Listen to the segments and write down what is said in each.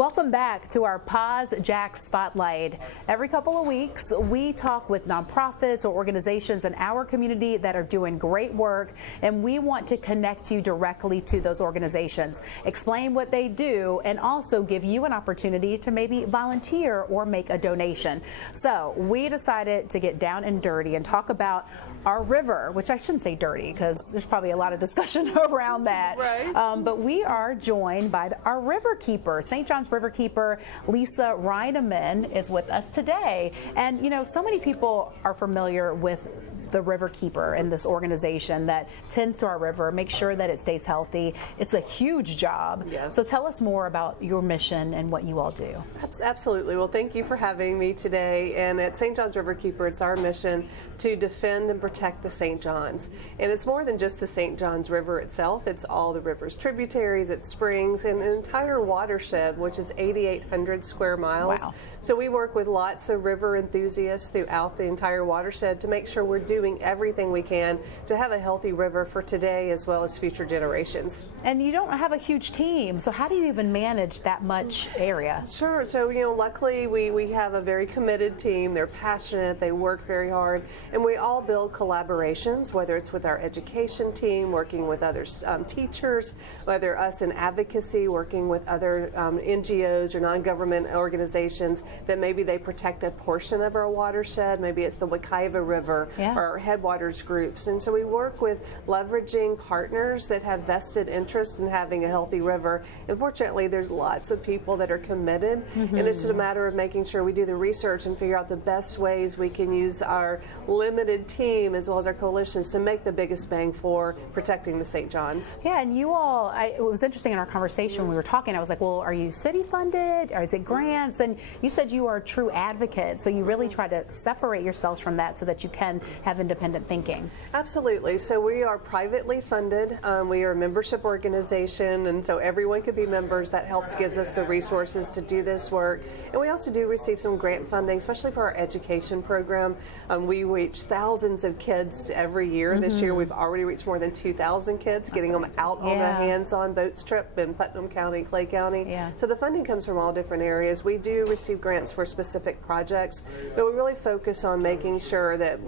Welcome back to our Positively JAX Spotlight. Every couple of weeks, we talk with nonprofits or organizations in our community that are doing great work, and we want to connect you directly to those organizations, explain what they do, and also give you an opportunity to maybe volunteer or make a donation. So we decided to get down and dirty and talk about our river, which I shouldn't say dirty because there's probably a lot of discussion around that. Right. But we are joined by our Riverkeeper, St. John's Riverkeeper, Lisa Rinaman is with us today. And you know, so many people are familiar with the Riverkeeper and this organization that tends to our river, make sure that it stays healthy. It's a huge job. Yes. So tell us more about your mission and what you all do. Absolutely. Well, thank you for having me today. And at St. John's Riverkeeper, it's our mission to defend and protect the St. John's. And it's more than just the St. John's River itself. It's all the river's tributaries, its springs, and an entire watershed, which is 8,800 square miles. Wow. So we work with lots of river enthusiasts throughout the entire watershed to make sure we're doing everything we can to have a healthy river for today as well as future generations. And you don't have a huge team, so how do you even manage that much area? Sure. So, you know, luckily we have a very committed team. They're passionate, they work very hard, and we all build collaborations, whether it's with our education team, working with other teachers, whether us in advocacy, working with other NGOs or non-government organizations that maybe they protect a portion of our watershed. Maybe it's the Riverkeeper River, yeah, or headwaters groups. And so we work with leveraging partners that have vested interest in having a healthy river. Unfortunately, there's lots of people that are committed, and it's just a matter of making sure we do the research and figure out the best ways we can use our limited team as well as our coalitions to make the biggest bang for protecting the St. John's. Yeah, and you all, it was interesting in our conversation when we were talking, I was like, well, are you city funded, or is it grants? And you said you are a true advocate, so you really try to separate yourselves from that so that you can have independent thinking. Absolutely. So we are privately funded. We are a membership organization, and so everyone could be members. That helps, gives us the resources to do this work. And we also do receive some grant funding, especially for our education program. We reach thousands of kids every year. This year we've already reached more than 2,000 kids, getting them out on the hands-on boats trip in Putnam County, Clay County. Yeah. So the funding comes from all different areas. We do receive grants for specific projects, but we really focus on making sure that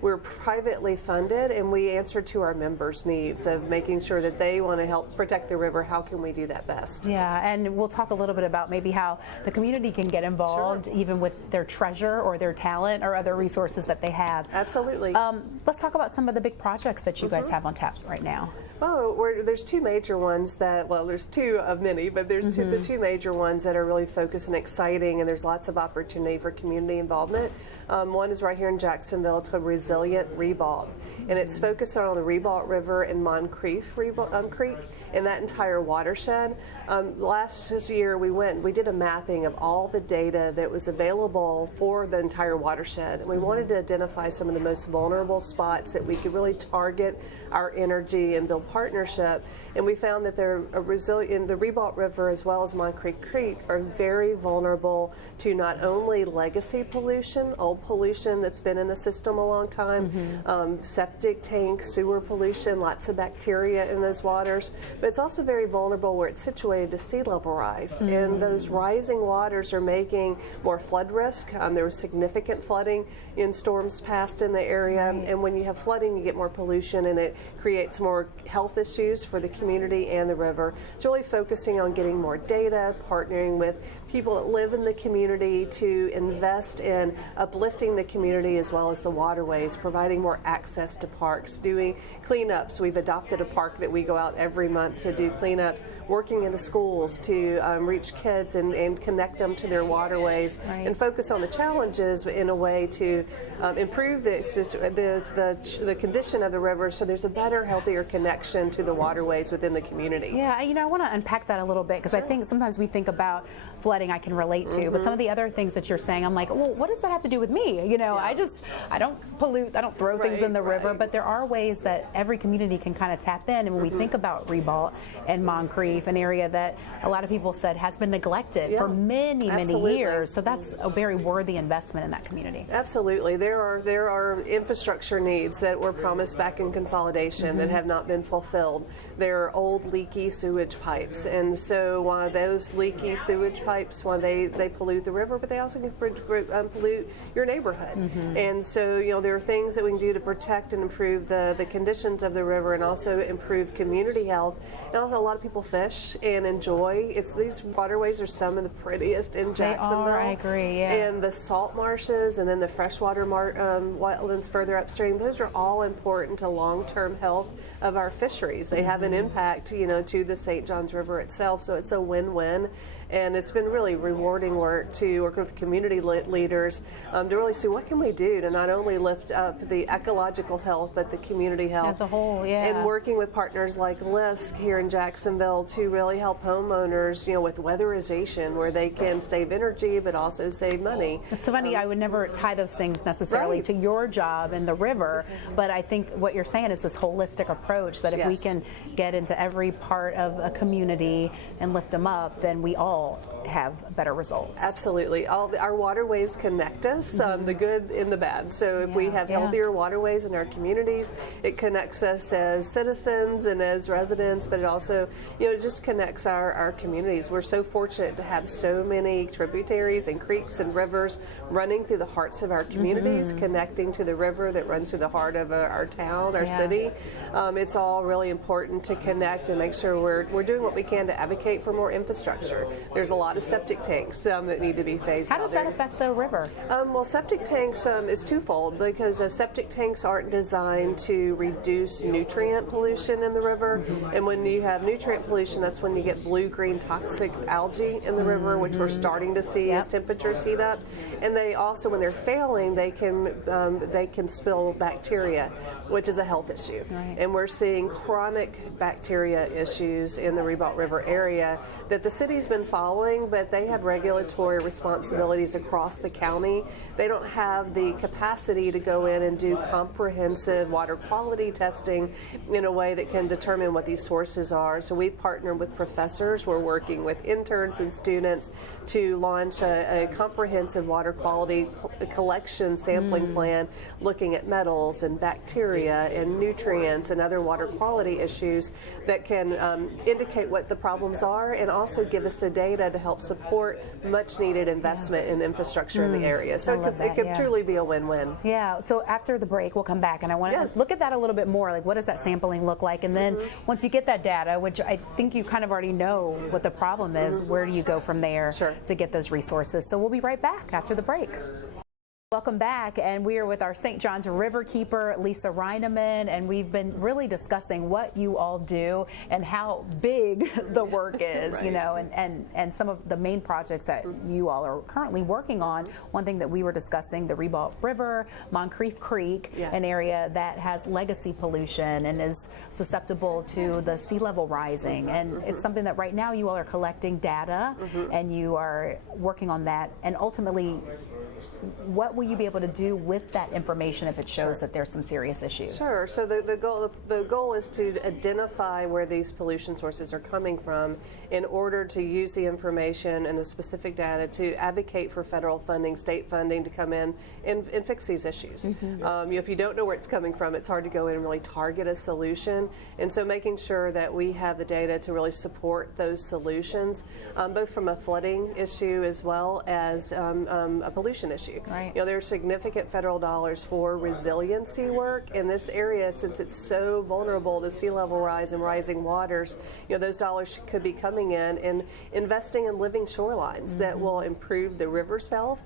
we're privately funded and we answer to our members' needs of making sure that they want to help protect the river. How can we do that best? Yeah, and we'll talk a little bit about maybe how the community can get involved, even with their treasure or their talent or other resources that they have. Absolutely. Let's talk about some of the big projects that you guys have on tap right now. Well, there's two major ones that, well, there's two of many, but there's the two major ones that are really focused and exciting, and there's lots of opportunity for community involvement. One is right here in Jacksonville. It's called Resilient Revault, and it's focused on the Revault River and Moncrief Creek and that entire watershed. Last year we did a mapping of all the data that was available for the entire watershed, and we wanted to identify some of the most vulnerable spots that we could really target our energy and build partnership. And we found that the Revault River as well as Moncrief Creek are very vulnerable to not only legacy pollution, old pollution that's been in the system a long time, septic tank, sewer pollution, lots of bacteria in those waters, but it's also very vulnerable where it's situated to sea level rise. And those rising waters are making more flood risk. There was significant flooding in storms past in the area, and when you have flooding you get more pollution and it creates more health issues for the community and the river. It's really focusing on getting more data, partnering with people that live in the community to invest in uplifting the community as well as the waterways, providing more access to parks, doing cleanups. We've adopted a park that we go out every month to do cleanups, working in the schools to reach kids and connect them to their waterways, and focus on the challenges in a way to improve the condition of the river so there's a better, healthier connection to the waterways within the community. Yeah, you know, I want to unpack that a little bit because I think sometimes we think about flooding I can relate to, but some of the other things that you're saying, I'm like, well, what does that have to do with me? You know, I don't pollute, I don't throw things in the river, but there are ways that every community can kind of tap in. And when we think about Revault and Moncrief, an area that a lot of people said has been neglected for many years, so that's a very worthy investment in that community. Absolutely. There are infrastructure needs that were promised back in consolidation that have not been fully fulfilled. They're old leaky sewage pipes, and so while those leaky sewage pipes, while they pollute the river, but they also can pollute your neighborhood. And so, you know, there are things that we can do to protect and improve the conditions of the river, and also improve community health. And also, a lot of people fish and enjoy. These waterways are some of the prettiest in Jacksonville. They are, I agree, yeah. And the salt marshes, and then the freshwater wetlands further upstream, those are all important to long-term health of our fisheries. They have an impact, you know, to the St. Johns River itself, so it's a win-win. And it's been really rewarding work to work with community leaders to really see what can we do to not only lift up the ecological health, but the community health as a whole. Yeah. And working with partners like LISC here in Jacksonville to really help homeowners, you know, with weatherization, where they can save energy but also save money. It's funny, I would never tie those things necessarily to your job in the river, but I think what you're saying is this holistic approach that if we can get into every part of a community and lift them up, then we all have better results. Absolutely. Our waterways connect us, the good and the bad. So if we have healthier waterways in our communities, it connects us as citizens and as residents, but it also, you know, it just connects our communities. We're so fortunate to have so many tributaries and creeks and rivers running through the hearts of our communities, connecting to the river that runs through the heart of our town, our city. It's all really important to connect and make sure we're doing what we can to advocate for more infrastructure. There's a lot of septic tanks that need to be phased out. How does that affect the river? Well, septic tanks is twofold, because septic tanks aren't designed to reduce nutrient pollution in the river. And when you have nutrient pollution, that's when you get blue-green toxic algae in the river, which we're starting to see as temperatures heat up. And they also, when they're failing, they can spill bacteria, which is a health issue. And we're seeing chronic bacteria issues in the Ribault River area that the city's been following, but they have regulatory responsibilities across the county. They don't have the capacity to go in and do comprehensive water quality testing in a way that can determine what these sources are. So we partner with professors. We're working with interns and students to launch a comprehensive water quality collection sampling plan, looking at metals and bacteria and nutrients and other water quality issues that can indicate what the problems are, and also give us the data to help support much needed investment in infrastructure in the area. So it could truly be a win-win. Yeah, so after the break, we'll come back and I want to look at that a little bit more. Like, what does that sampling look like? And then once you get that data, which I think you kind of already know what the problem is, where do you go from there to get those resources? So we'll be right back after the break. Welcome back, and we are with our St. Johns Riverkeeper, Lisa Rinaman, and we've been really discussing what you all do and how big the work is, you know, and some of the main projects that you all are currently working on. One thing that we were discussing, the Ribault River, Moncrief Creek, an area that has legacy pollution and is susceptible to the sea level rising, and it's something that right now you all are collecting data and you are working on that, and ultimately what will you be able to do with that information if it shows that there's some serious issues? Sure. So the goal is to identify where these pollution sources are coming from in order to use the information and the specific data to advocate for federal funding, state funding to come in and fix these issues. If you don't know where it's coming from, it's hard to go in and really target a solution. And so making sure that we have the data to really support those solutions, both from a flooding issue as well as a pollution issue. You know, there are significant federal dollars for resiliency work in this area, since it's so vulnerable to sea level rise and rising waters. You know, those dollars could be coming in and investing in living shorelines that will improve the river's health,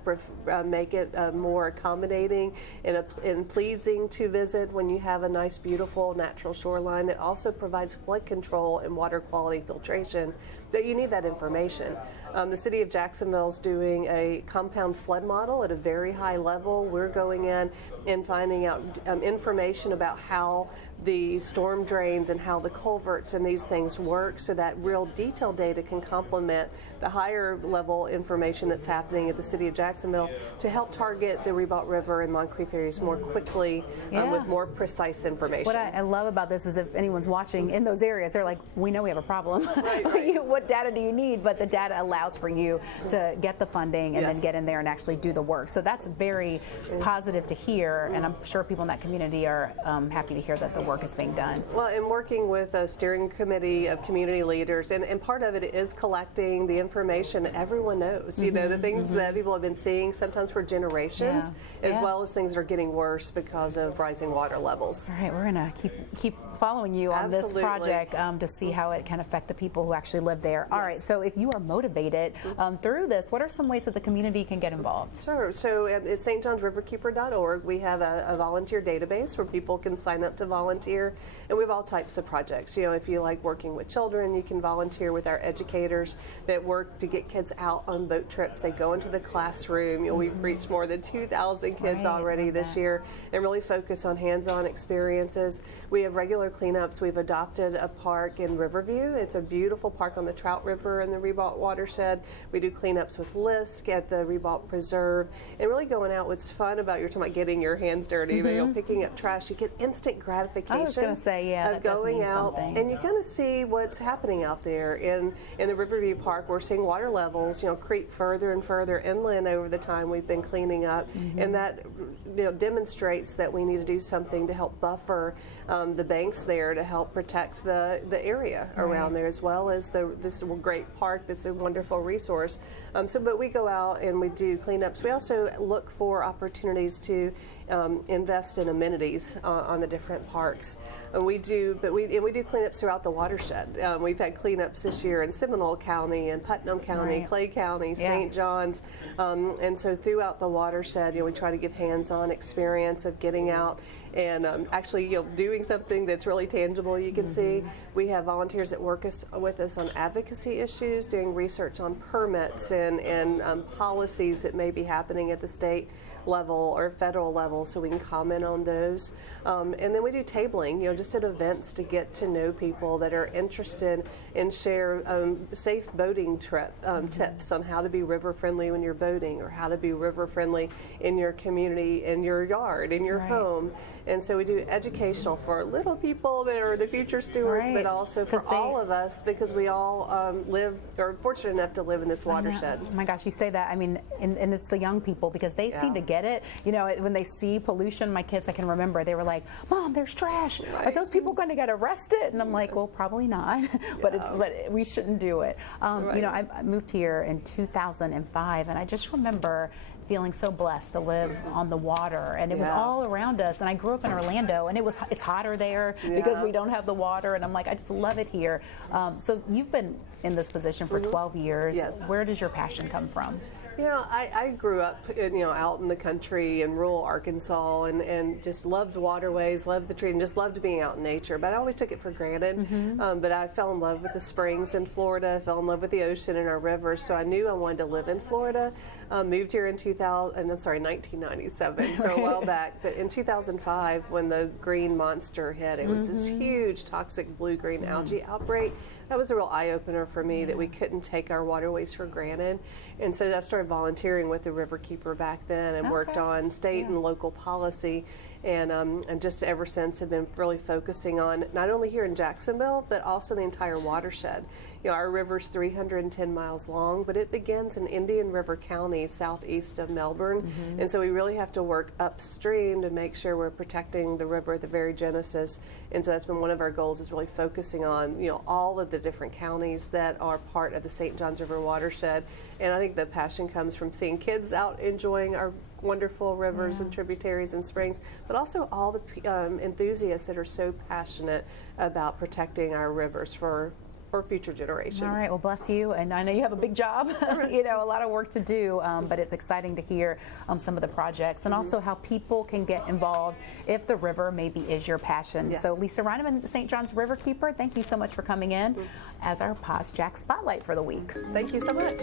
make it more accommodating and pleasing to visit when you have a nice, beautiful, natural shoreline that also provides flood control and water quality filtration. That you need that information. The city of Jacksonville is doing a compound flood model at a very high level. We're going in and finding out information about how the storm drains and how the culverts and these things work, so that real detailed data can complement the higher level information that's happening at the city of Jacksonville to help target the Ribault River and Moncrief areas more quickly with more precise information. What I love about this is if anyone's watching in those areas, they're like, we know we have a problem. What data do you need? But the data allows for you to get the funding and then get in there and actually do the work. So that's very positive to hear, and I'm sure people in that community are happy to hear that the work work is being done. Well, and working with a steering committee of community leaders, and part of it is collecting the information that everyone knows, you know, the things that people have been seeing sometimes for generations, as well as things that are getting worse because of rising water levels. All right, we're going to keep following you on this project to see how it can affect the people who actually live there. All right, so if you are motivated through this, what are some ways that the community can get involved? Sure. So at stjohnsriverkeeper.org, we have a volunteer database where people can sign up to volunteer, and we have all types of projects. You know, if you like working with children, you can volunteer with our educators that work to get kids out on boat trips. They go into the classroom. You know, we've reached more than 2,000 kids already this year, and really focus on hands-on experiences. We have regular cleanups. We've adopted a park in Riverview. It's a beautiful park on the Trout River in the Ribault watershed. We do cleanups with Lisk at the Ribault Preserve, and really going out. What's fun about, you're talking about getting your hands dirty, but you know, picking up trash, you get instant gratification. I was going to say, of going out, and you're going to see what's happening out there in the Riverview Park. We're seeing water levels, you know, creep further and further inland over the time we've been cleaning up, and that, you know, demonstrates that we need to do something to help buffer the banks there to help protect the area around there, as well as this great park that's a wonderful resource. But we go out and we do cleanups. We also look for opportunities to invest in amenities on the different parks. We do cleanups throughout the watershed. We've had cleanups this year in Seminole County and Putnam County, Clay County, St. John's, and so throughout the watershed, you know, we try to give hands-on experience of getting out and actually, you know, doing something that's really tangible. You can see we have volunteers that work with us on advocacy issues, doing research on permits and policies that may be happening at the state level or federal level, so we can comment on those. And then we do tabling, you know, just at events to get to know people that are interested and share safe boating tips on how to be river friendly when you're boating, or how to be river friendly in your community, in your yard, in your home. And so we do educational for little people that are the future stewards, but also for all of us, because we all live, or fortunate enough to live in this watershed. Oh my gosh, you say that. I mean, and it's the young people, because they seem to get it. You know, when they see pollution, my kids, I can remember, they were like, "Mom, there's trash. Are those people going to get arrested?" And I'm like, "Well, probably not." But we shouldn't do it. You know, I moved here in 2005, and I just remember feeling so blessed to live on the water, and it was all around us. And I grew up in Orlando, and it's hotter there because we don't have the water, and I'm like, I just love it here. So you've been in this position for 12 years. Where does your passion come from? You know, I grew up, out in the country in rural Arkansas, and just loved waterways, loved the tree, and just loved being out in nature. But I always took it for granted. But I fell in love with the springs in Florida, fell in love with the ocean and our rivers. So I knew I wanted to live in Florida. Moved here in 1997, so a while back. But in 2005, when the green monster hit, it was this huge toxic blue-green algae outbreak. That was a real eye-opener for me, that we couldn't take our waterways for granted. And so I started volunteering with the Riverkeeper back then, and worked on state and local policy. And just ever since have been really focusing on not only here in Jacksonville, but also the entire watershed. You know, our river's 310 miles long, but it begins in Indian River County, southeast of Melbourne. And so we really have to work upstream to make sure we're protecting the river at the very genesis. And so that's been one of our goals, is really focusing on, you know, all of the different counties that are part of the St. Johns River watershed. And I think the passion comes from seeing kids out enjoying our wonderful rivers and tributaries and springs, but also all the enthusiasts that are so passionate about protecting our rivers for future generations. All right, well, bless you. And I know you have a big job, you know, a lot of work to do, but it's exciting to hear some of the projects, and also how people can get involved if the river maybe is your passion. So Lisa Rinaman, St. John's Riverkeeper, thank you so much for coming in as our Positively JAX Spotlight for the week. Thank you so much.